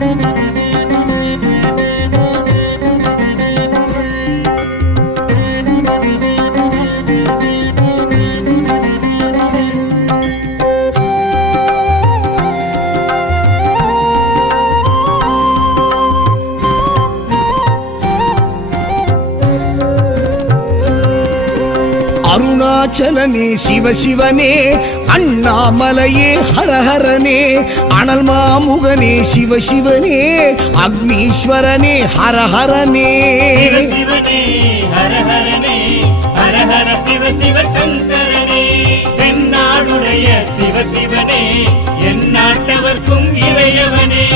Thank you. அருணாச்சலனே சிவ சிவனே அண்ணாமலையே ஹரஹரனே அனல் மாமுகனே சிவ சிவனே அக்னீஸ்வரனே ஹரஹரனே. ஹர சிவ சிவ சங்கரனே. தென்னாடுடைய சிவ சிவனே என் நாட்டவர்க்கும் இறையவனே.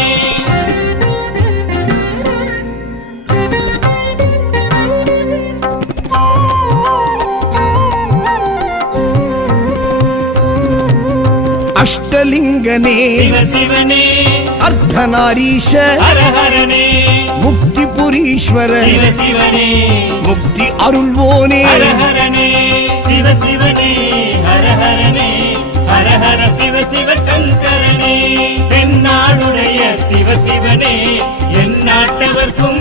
அஷ்டலிங்கனே சிவ சிவனே அர்த்தநாரீஷ. சிவ சிவனே முக்தி அருள்வோனே ஹர ஹரனே சிவ சிவனே ஹர ஹரனே ஹர ஹர சிவ சிவ சங்கரனே. தென்னாடுடைய சிவ சிவனே என் நாட்டவர்க்கும்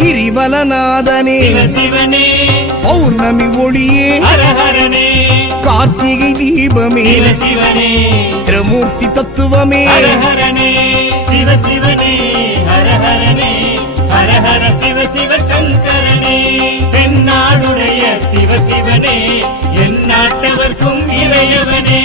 கிரிவலநாதனே. பௌர்ணமி ஒளியே. கார்த்திகை தீபமே. திரமூர்த்தி தத்துவமே. ஹர ஹரனே சிவ சிவ சங்கரனே. தென்னாடுடைய சிவ சிவனே என் நாட்டவர்க்கும் இறையவனே.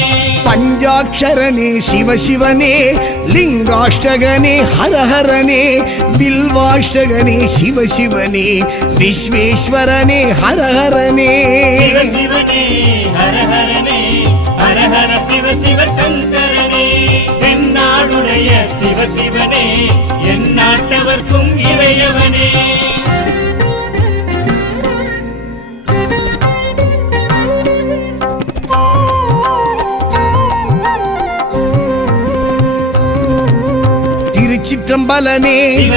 பஞ்சாட்சரனே சிவசிவனே லிங்காஷ்டகனே ஹரஹரனே வில்வாஷ்டகனே சிவசிவனே விஸ்வேஸ்வரனே ஹரஹரனே. சிவ சிவ சிவ சங்கரனே. தென்னாடுடைய சிவ என் நாட்டவர்க்கும் இறையவனே.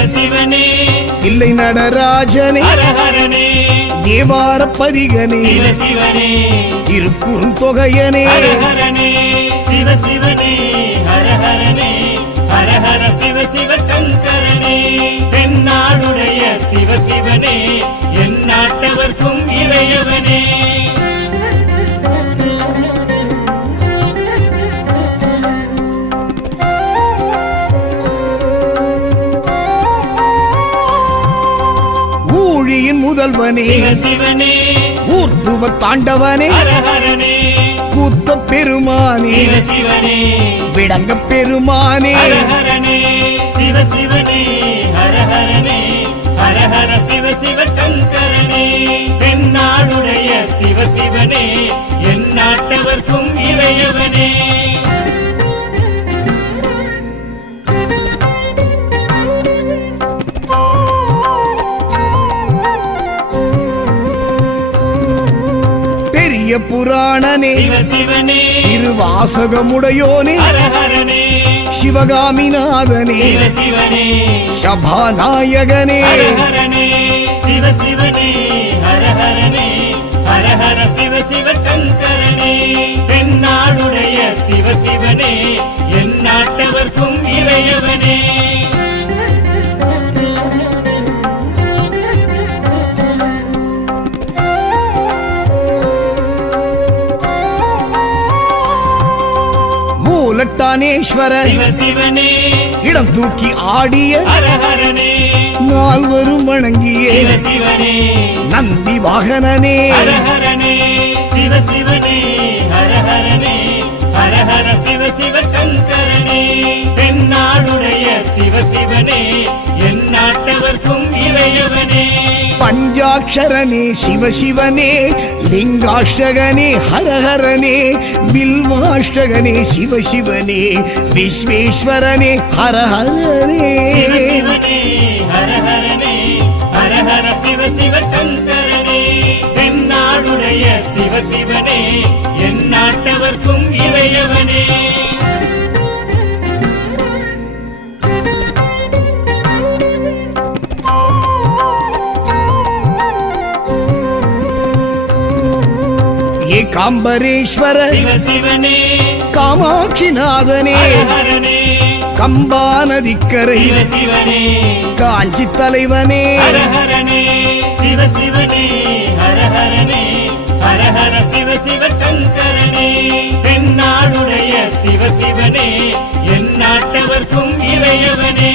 சிவனே தில்லை நடராஜனே. தேவார பதிகனே. சிவ சிவனே திருக்குறுந்தொகையனே ஹர ஹரனே சிவ சிவ சங்கரனே. என் நாட்டவர்க்கும் இறையவனே. ஊழியின் முதல்வனே. ஊர்த்துவ தாண்டவனே. கூத்த பெருமானே. விடங்க பெருமானே. ஹர ஹரனே சிவ சிவனே ஹர ஹரனே ஹர ஹர சிவ சிவ சங்கரனே. தென்னாடுடைய சிவ சிவனே என் நாட்டவர்க்கும் இறையவனே. பெரிய புராணனே. சிவ திருவாசகமுடையோனே. சிவகாமிநாதனே சிவ சிவனே சபாநாயகனே. சிவ சிவ சிவ சங்கரனே. தென்னாடுடைய சிவனே மூலட்டானேஸ்வர சிவ சிவனே இடம் தூக்கி ஆடிய நால்வரும் வணங்கிய நந்தி வாகனனே. ஹரஹரனே. சிவ சிவனே ஹரஹரனே. ஹரஹர சிவ சிவ சங்கரனே. தென்னாடுடைய சிவ சிவனே என் நாட்டவர்க்கும் இறையவனே. பஞ்சாட்சரனே சிவசிவனே லிங்காஷ்டகனே ஹரஹரனே வில்வாஷ்டகனே சிவசிவனே விஸ்வேஸ்வரனே ஹரஹரனே. ஹரஹரனே ஹரஹர சிவ சிவ சங்கரனே தென்னாடுடைய சிவ சிவனே காமாட்சிநாதனே கம்பா நதிக்கரை காஞ்சி தலைவனே ஹரஹர சிவ சிவ சங்கரனே. தென்னாடுடைய சிவ சிவனே என் நாட்டவர்க்கும் இறையவனே.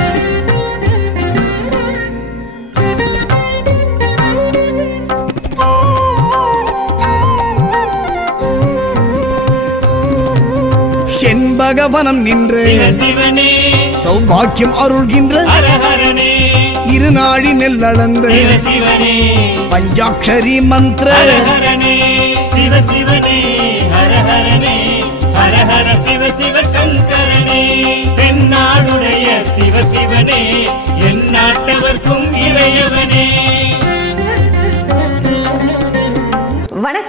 செண்பகவனம் நின்று சௌபாக்கியம் அருள்கின்ற இருநாழி நெல்லளந்து பஞ்சாட்சரி மந்திர ஹரஹரனே சிவ சிவனே ஹரஹரனே ஹரஹர சிவ சிவ சங்கரனே. தென்னாடுடைய சிவ சிவனே என் நாட்டவர்க்கும் இறையவனே.